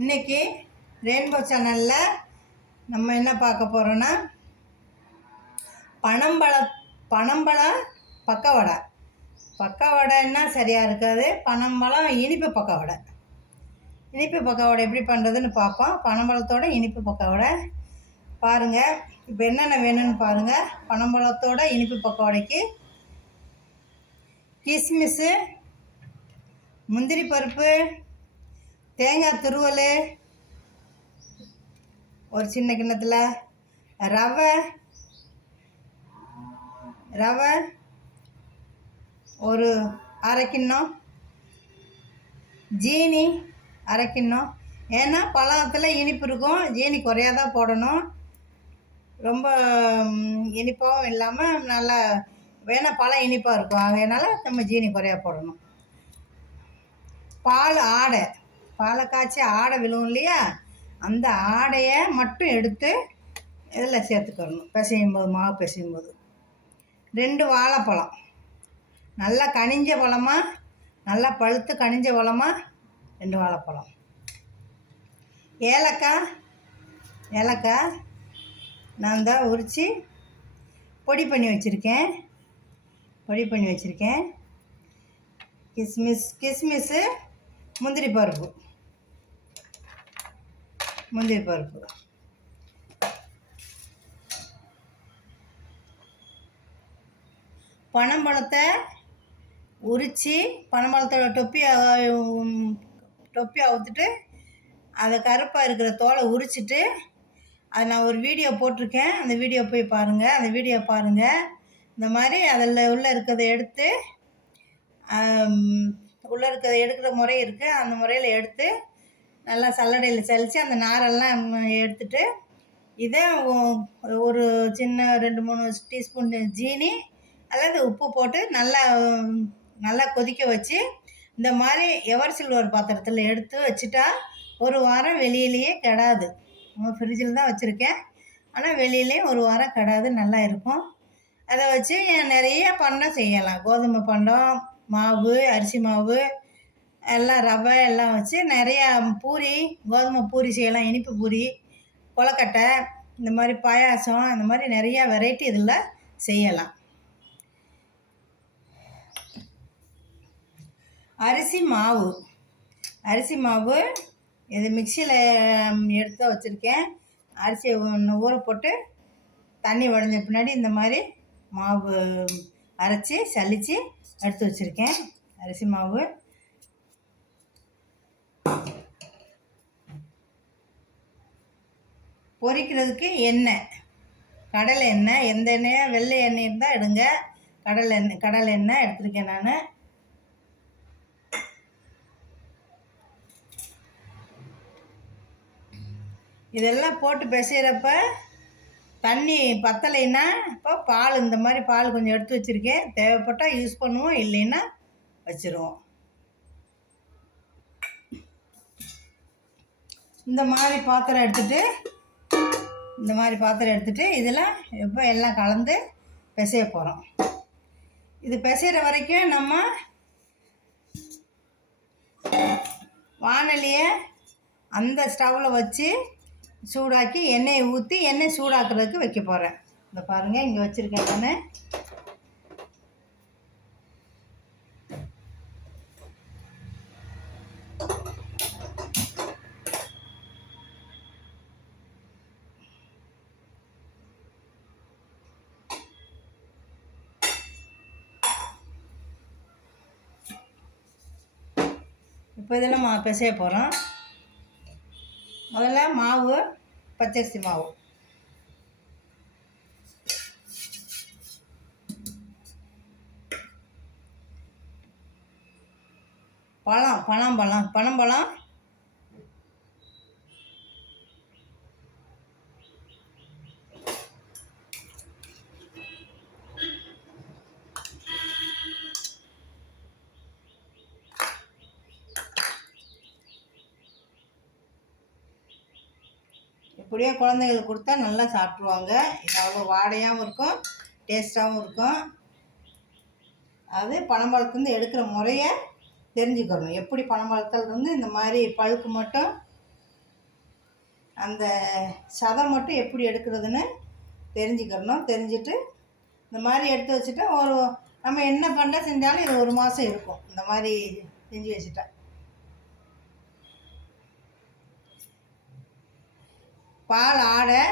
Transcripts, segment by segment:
இன்றைக்கி ரெயின்போ சேனலில் நம்ம என்ன பார்க்க போகிறோன்னா பனம்பழம் பக்கவடை. பக்கவடைன்னா சரியாக இருக்காது, பனம்பழம் இனிப்பு பக்கவடை. இனிப்பு பக்கவடை எப்படி பண்ணுறதுன்னு பார்ப்போம். பனம்பழத்தோட இனிப்பு பக்கவடை பாருங்கள். இப்போ என்னென்ன வேணும்னு பாருங்கள். பனம்பழத்தோட இனிப்பு பக்கவடைக்கு கிஸ்மிஸ்ஸு, முந்திரி பருப்பு, தேங்காய் துருவல், ஒரு சின்ன கிண்ணத்தில் ரவை ஒரு அரை கிண்ணம், ஜீனி அரை கிண்ணம். ஏன்னா பழத்தில் இனிப்பு இருக்கும், ஜீனி குறையாதான் போடணும். ரொம்ப இனிப்பாகவும் இல்லாமல் நல்லா வேணால் பழம் இனிப்பாக இருக்கும், அதனால் நம்ம ஜீனி குறையா போடணும். பாலை காய்ச்சி ஆடை விழுவும் இல்லையா, அந்த ஆடையை மட்டும் எடுத்து இதில் சேர்த்துக்கணும். மாவு பிசையும் போது 2 வாழைப்பழம், நல்லா கனிஞ்ச பழமாக, நல்லா பழுத்து கனிஞ்ச பழமாக 2 வாழைப்பழம். ஏலக்காய் நான் தான் உரித்து பொடி பண்ணி வச்சுருக்கேன். கிஸ்மிஸ்ஸு, முந்திரி பருப்பு. பனம்பழத்தை உரித்து பனம்பழத்தோட தொப்பி அவுத்துட்டு அதை கருப்பாக இருக்கிற தோலை உரிச்சிட்டு, அதை நான் ஒரு வீடியோ போட்டிருக்கேன், அந்த வீடியோ போய் பாருங்கள். இந்த மாதிரி அதில் இருக்கிறத எடுத்து எடுக்கிற முறை இருக்குது, அந்த முறையில் எடுத்து நல்லா சல்லடையில் சலித்து அந்த நாரெல்லாம் எடுத்துட்டு, இதை ஒரு சின்ன 2-3 டீஸ்பூன் ஜீனி அல்லது உப்பு போட்டு நல்லா கொதிக்க வச்சு, இந்த மாதிரி எவர் சில்வர் பாத்திரத்தில் எடுத்து வச்சுட்டா 1 வாரம் வெளியிலேயே கெடாது. ஃப்ரிட்ஜில் தான் வச்சுருக்கேன், ஆனால் வெளியிலேயே 1 வாரம் கெடாது, நல்லா இருக்கும். அதை வச்சு நிறைய பண்டம் செய்யலாம். கோதுமை பண்டம், மாவு, அரிசி மாவு எல்லாம், ரவை எல்லாம் வச்சு நிறையா பூரி, கோதுமை பூரி செய்யலாம், இனிப்பு பூரி, கொழுக்கட்டை, இந்த மாதிரி பாயாசம், இந்த மாதிரி நிறையா வெரைட்டி இதில் செய்யலாம். அரிசி மாவு இது மிக்சியில் எடுத்து வச்சுருக்கேன். அரிசியை ஊற போட்டு தண்ணி உடஞ்ச பின்னாடி இந்த மாதிரி மாவு அரைச்சி சலித்து எடுத்து வச்சுருக்கேன். அரிசி மாவு, பொரிக்கிறதுக்கு எண்ணெய், கடலை எண்ணெய், எந்த எண்ணெயோ வெள்ளை எண்ணெய் இருந்தால் எடுங்க. கடலை எண்ணெய் எடுத்துருக்கேன் நான். இதெல்லாம் போட்டு பிசைகிறப்ப தண்ணி பத்தலைன்னா இப்போ பால், இந்த மாதிரி பால் கொஞ்சம் எடுத்து வச்சுருக்கேன். தேவைப்பட்டால் யூஸ் பண்ணுவோம், இல்லைன்னா வச்சுருவோம். இந்த மாதிரி பாத்திரம் எடுத்துகிட்டு இதில் இப்போ எல்லாம் கலந்து பிசைய போகிறோம். இது பிசைகிற வரைக்கும் நம்ம வானலியை அந்த ஸ்டவ்வில் வச்சு சூடாக்கி எண்ணெயை ஊற்றி எண்ணெய் சூடாக்குறதுக்கு வைக்க போகிறேன். இந்த பாருங்கள், இங்கே வச்சுருக்கேன் நான். இப்போ இதில் பிசைய போகிறோம். முதல்ல மாவு, பச்சரிசி மாவு, பனம்பழம், இப்படியே குழந்தைங்களுக்கு கொடுத்தா நல்லா சாப்பிட்ருவாங்க. இது அவ்வளோ வாடையாகவும் இருக்கும், டேஸ்ட்டாகவும் இருக்கும். அது பனம்பழத்துலேருந்து எடுக்கிற முறையை தெரிஞ்சுக்கணும். எப்படி பனம்பழத்துலேருந்து இந்த மாதிரி பழுப்பு மட்டும் அந்த சதை மட்டும் எப்படி எடுக்கிறதுன்னு தெரிஞ்சுக்கிறணும். தெரிஞ்சுட்டு இந்த மாதிரி எடுத்து வச்சுட்டா நம்ம என்ன பண்ண செஞ்சாலும் இது 1 மாதம் இருக்கும். இந்த மாதிரி செஞ்சு வச்சுட்டா. பால் ஆடை,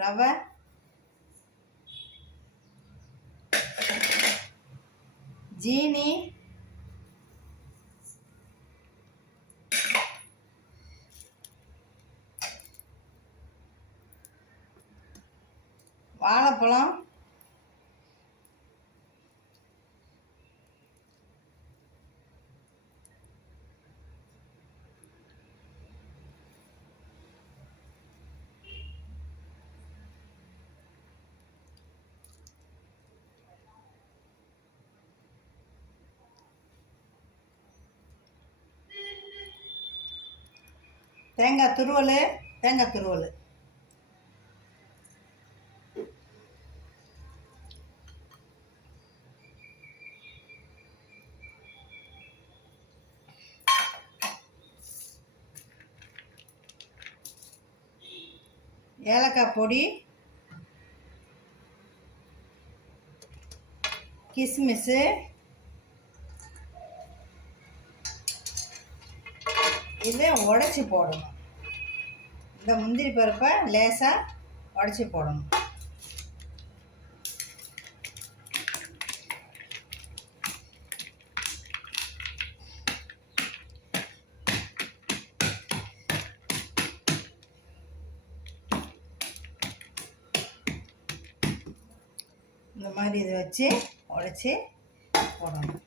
ரவை ஜீனி, வாழைப்பழம், தேங்காய் துருவல், ஏலக்காய் பொடி, கிஸ்மிஸ்ஸு, இதை உடச்சி போடணும். இந்த முந்திரி பருப்பை லேசாக உடச்சி போடணும். இந்த மாதிரி இதை வச்சு உடச்சி போடணும்.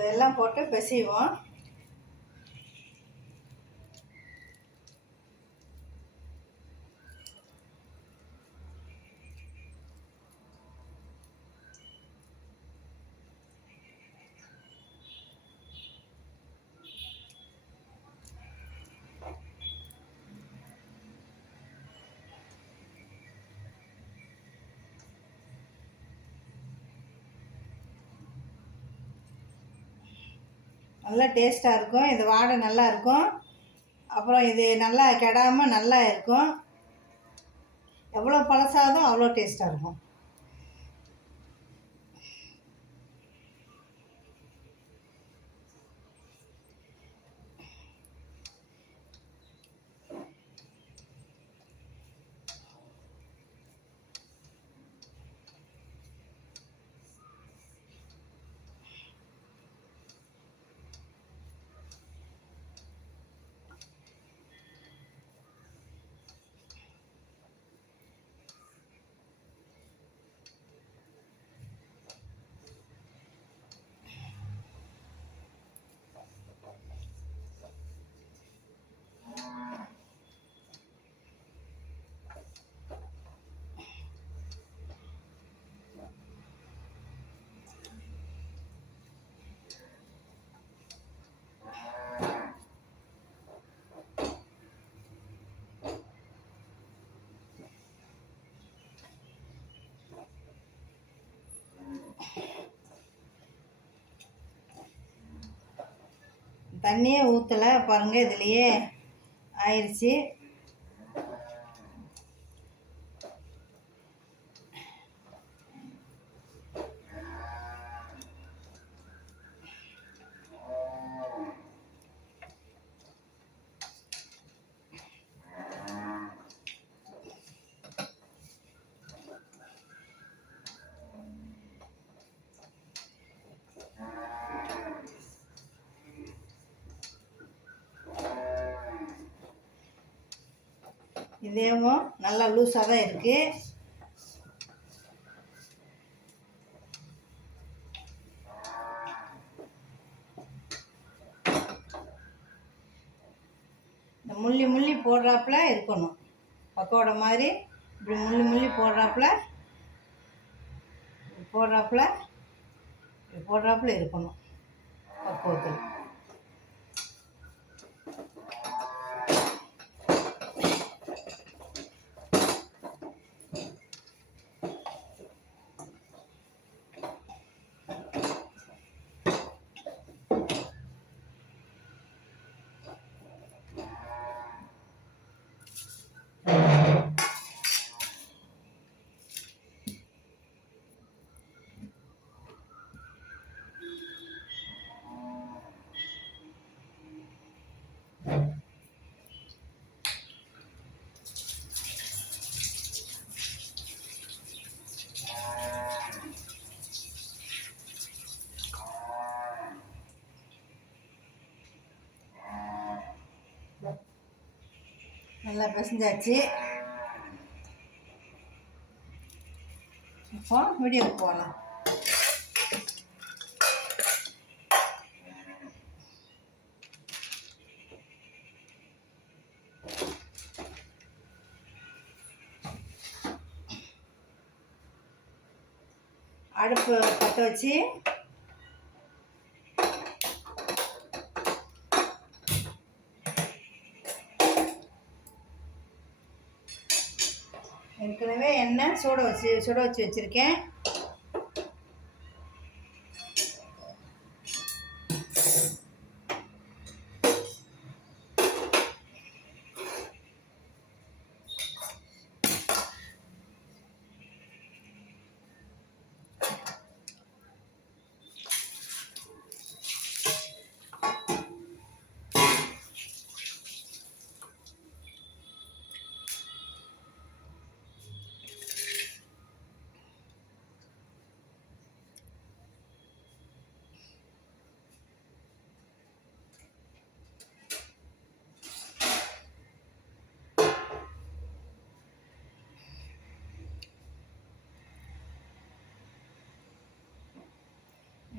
இதெல்லாம் போட்டு பிசைவோம். நல்லா டேஸ்ட்டாக இருக்கும். இது வாடை நல்லா இருக்கும். அப்புறம் இது நல்லா கெடாமல் நல்லா இருக்கும். எவ்வளோ பழசாதோ அவ்வளோ டேஸ்ட்டாக இருக்கும். தண்ணியே ஊற்றலை பாருங்கள், இதுலேயே ஆயிடுச்சு. இதேவும் நல்லா லூஸாக தான் இருக்குது. முள்ளி முள்ளி போடுறாப்புல இருக்கணும். பக்கோடா மாதிரி இப்படி முள்ளி முள்ளி போடுறாப்புல இருக்கணும் பக்குவத்தில். நல்லா பிசைஞ்சாச்சு. இப்போ வீடியோக்கு போகலாம். அடுப்பு பற்ற வச்சு ஏற்கனவே எண்ணெய் சுட வச்சு வச்சுருக்கேன்.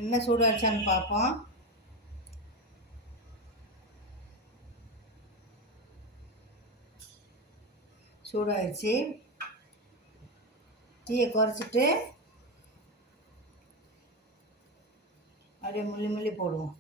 என்ன சூடாச்சான்னு பார்ப்போம். சூடாகிடுச்சு. தீயை குறைச்சிட்டு அப்படியே முள்ளி முள்ளி போடுவோம்.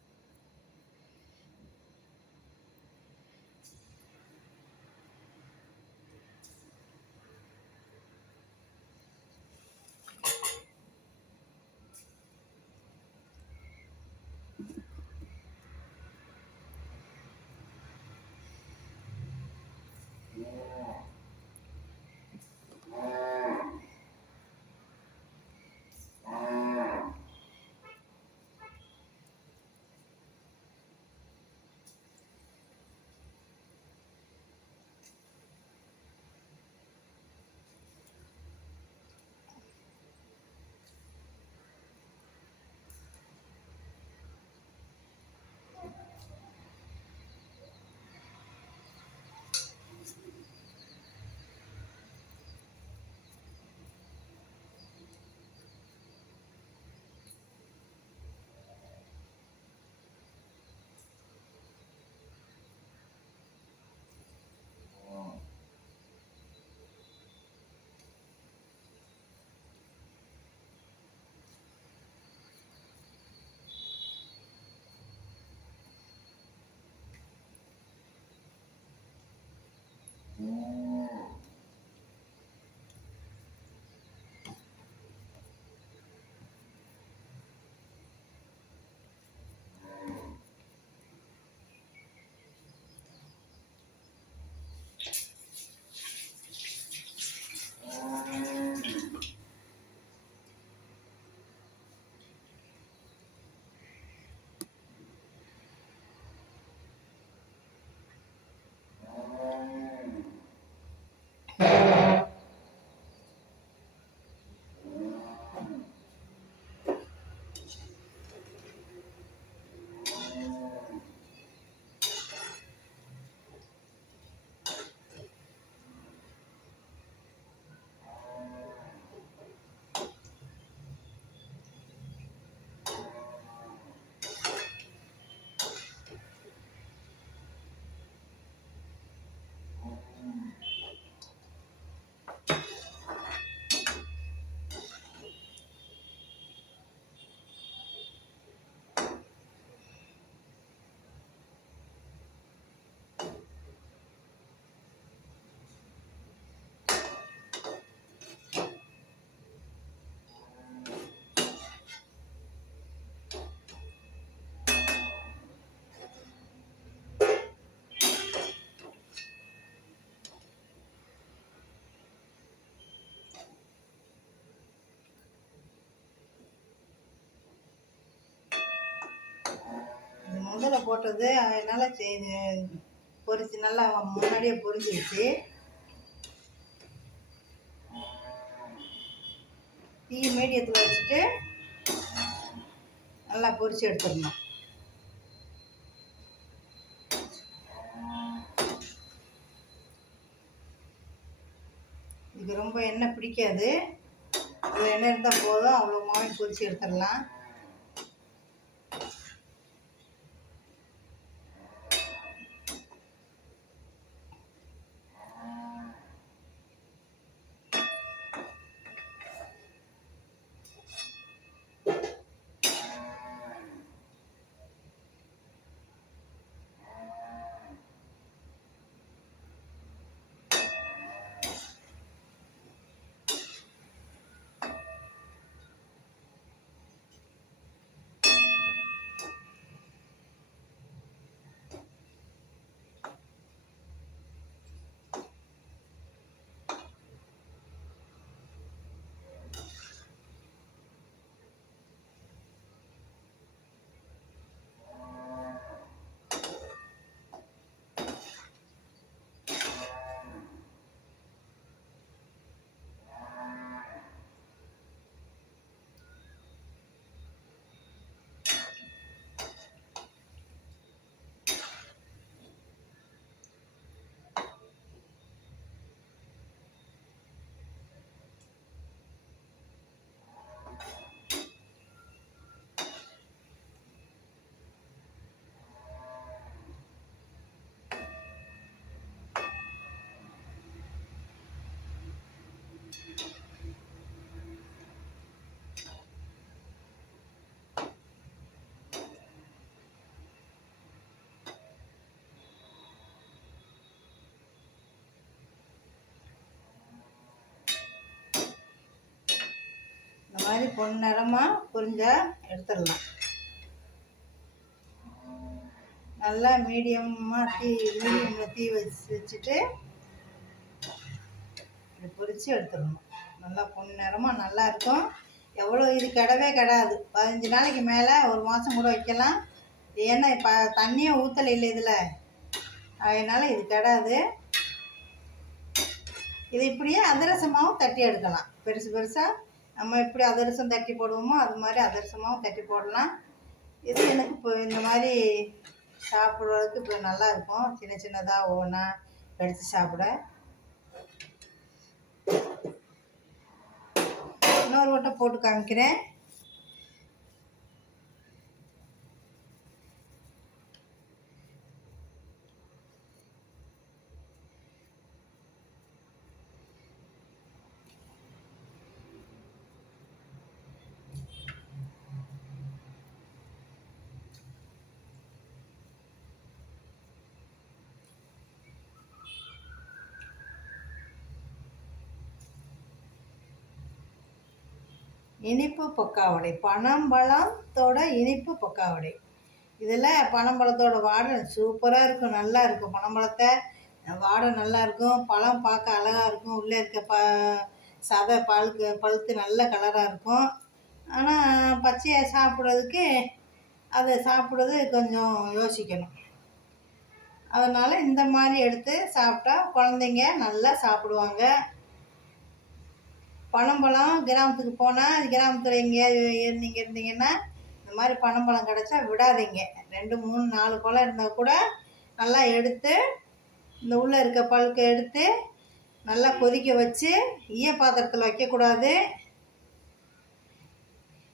முதல்ல போட்டது அதனால் பொரிச்சு நல்லா முன்னாடியே பொரிஞ்சிருச்சு. தீ மீடியத்தில் வச்சுட்டு நல்லா பொரிச்சு எடுத்துடணும். இதுக்கு ரொம்ப எண்ணெய் பிடிக்காது, இவ்வளோ எண்ணெய் இருந்தால் போதும், அவ்வளோ மாவை பொரிச்சு எடுத்துடலாம். இந்த மாதிரி பொன்னிறமாக பொரிஞ்சா எடுத்துடலாம். நல்லா மீடியமில் தீ வச்சுட்டு இப்படி பொரித்து எடுத்துடணும். நல்லா பொன்னிறமாக நல்லா இருக்கும். எவ்வளோ இது கெடவே கெடாது. 15 நாளைக்கு மேலே, ஒரு மாதம் கூட வைக்கலாம். ஏன்னா இப்போ தண்ணியே ஊற்றலை இல்லை இதில், அதனால் இது கெடாது. இது இப்படியே அதிரசமாகவும் தட்டி எடுக்கலாம். பெருசு பெருசாக நம்ம எப்படி அதிரசம் தட்டி போடுவோமோ அது மாதிரி அதிரசமாகவும் தட்டி போடலாம். இது எனக்கு இப்போ இந்த மாதிரி சாப்பிட்றதுக்கு இப்போ நல்லாயிருக்கும். சின்ன சின்னதாக ஒவ்வொன்றா கடித்து சாப்பிட. இன்னொரு வட்டம் போட்டு காமிக்கிறேன். இனிப்பு பக்காவடை, பனம்பழத்தோட இனிப்பு பக்காவடை. இதில் பனம்பழத்தோட வாடை சூப்பராக இருக்கும், நல்லா இருக்கும். பனம்பழத்தை வாடை நல்லா இருக்கும், பழம் பார்க்க அழகாக இருக்கும், உள்ளே இருக்க சதை பழுத்து நல்ல கலராக இருக்கும். ஆனால் பச்சையை சாப்பிட்றதுக்கு அதை சாப்பிட்றது கொஞ்சம் யோசிக்கணும். அதனால் இந்த மாதிரி எடுத்து சாப்பிட்டா குழந்தைங்க நல்லா சாப்பிடுவாங்க. பனம்பழம் கிராமத்துக்கு போனால், கிராமத்தில் எங்கேயாவது நீங்கள் இருந்தீங்கன்னா இந்த மாதிரி பனம்பழம் கிடச்சா விடாதீங்க. 2, 3, 4 பழம் இருந்தால் கூட நல்லா எடுத்து இந்த உள்ளே இருக்க பழுக்க எடுத்து நல்லா கொதிக்க வச்சு ஈய பாத்திரத்தில் வைக்கக்கூடாது.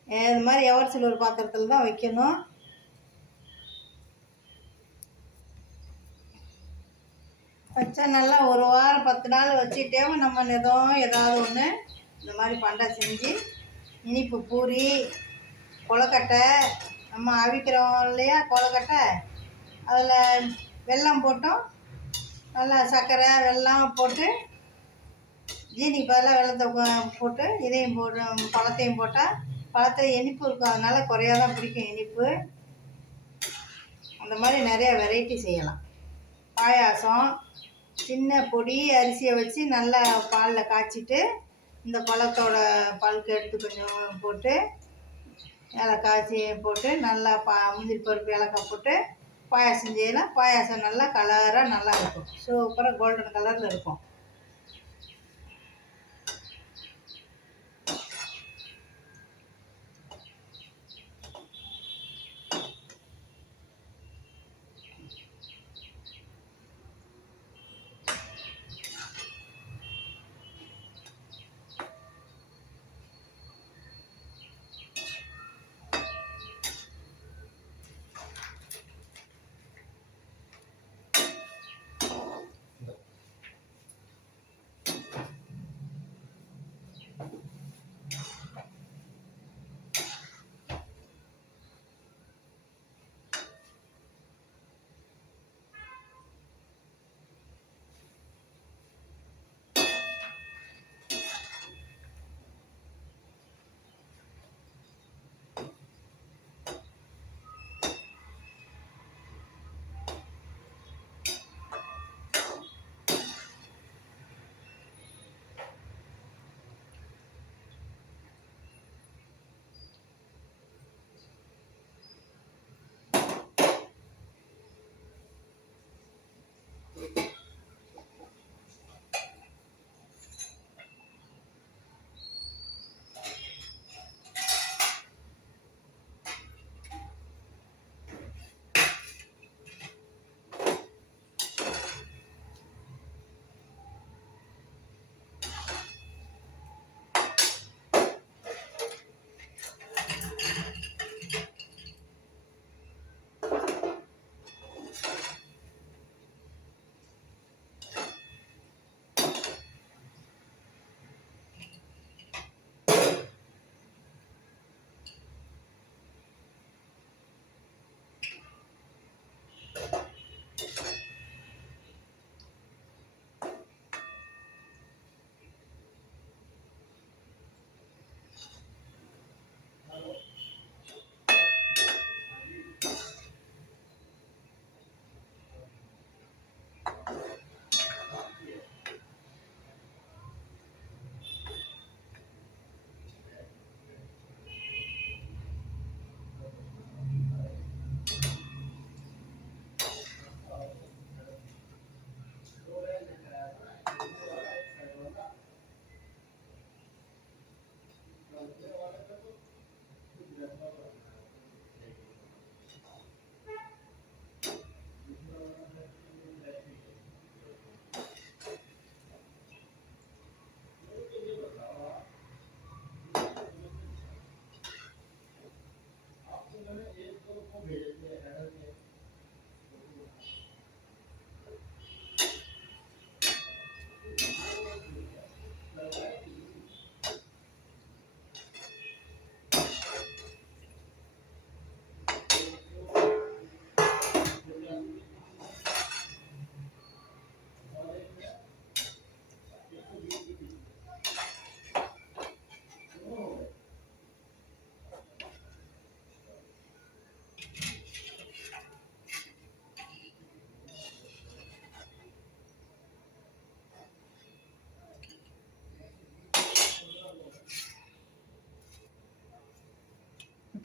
இது மாதிரி எவர் சில்வர் பாத்திரத்தில் தான் வைக்கணும். வச்சா நல்லா ஒரு வாரம் 10 நாள் வச்சுட்டேவும் நம்ம ஏதாவது ஒன்று இந்த மாதிரி பண்டை செஞ்சு, இனிப்பு பூரி, கொழுக்கட்டை, நம்ம அவிக்கிறோம் இல்லையா கொழுக்கட்டை, அதில் வெல்லம் போட்டோம், நல்லா சர்க்கரை வெல்லம் போட்டு, ஜீனிக்கு பதிலாக வெல்லத்தை போட்டு இதையும் போட்டு பழத்தையும் போட்டால் பழத்தை இனிப்பு இருக்கும், அதனால் குறையாதான் பிடிக்கும் இனிப்பு. அந்த மாதிரி நிறையா வெரைட்டி செய்யலாம். பாயாசம், சின்ன பொடி அரிசியை வச்சு நல்லா பாலில் காய்ச்சிட்டு இந்த பழத்தோட பழுக்க எடுத்து கொஞ்சம் போட்டு ஏலக்காய் போட்டு நல்லா முந்திரி பருப்பு ஏலக்காய் போட்டு பாயாசம் செய்யலாம். பாயாசம் நல்லா கலராக நல்லா இருக்கும், சூப்பராக கோல்டன் கலரில் இருக்கும்.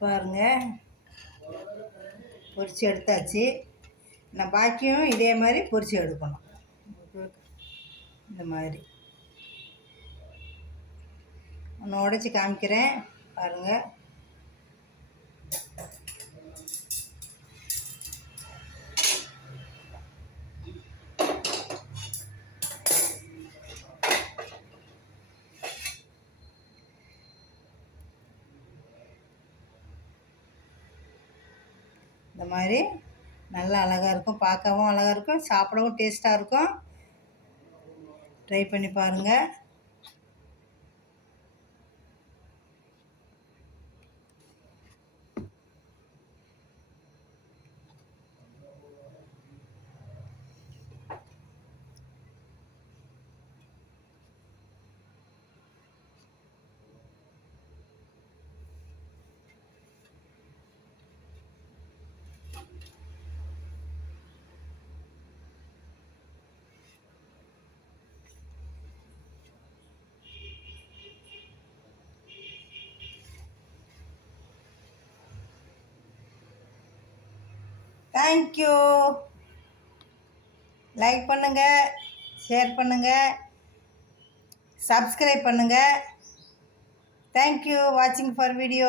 பாருங்கள், பொரித்து எடுத்தாச்சு. நான் பாக்கியும் இதே மாதிரி பொரித்து எடுக்கணும். இந்த மாதிரி ஒன்று உடச்சி காமிக்கிறேன் பாருங்கள். இந்த மாதிரி நல்லா அழகாக இருக்கும், பார்க்கவும் அழகாக இருக்கும், சாப்பிடவும் டேஸ்ட்டாக இருக்கும். ட்ரை பண்ணி பாருங்கள். தேங்க்யூ. லைக் பண்ணுங்கள், ஷேர் பண்ணுங்கள், சப்ஸ்கிரைப் பண்ணுங்கள். தேங்க்யூ வாட்சிங் ஃபார் வீடியோ.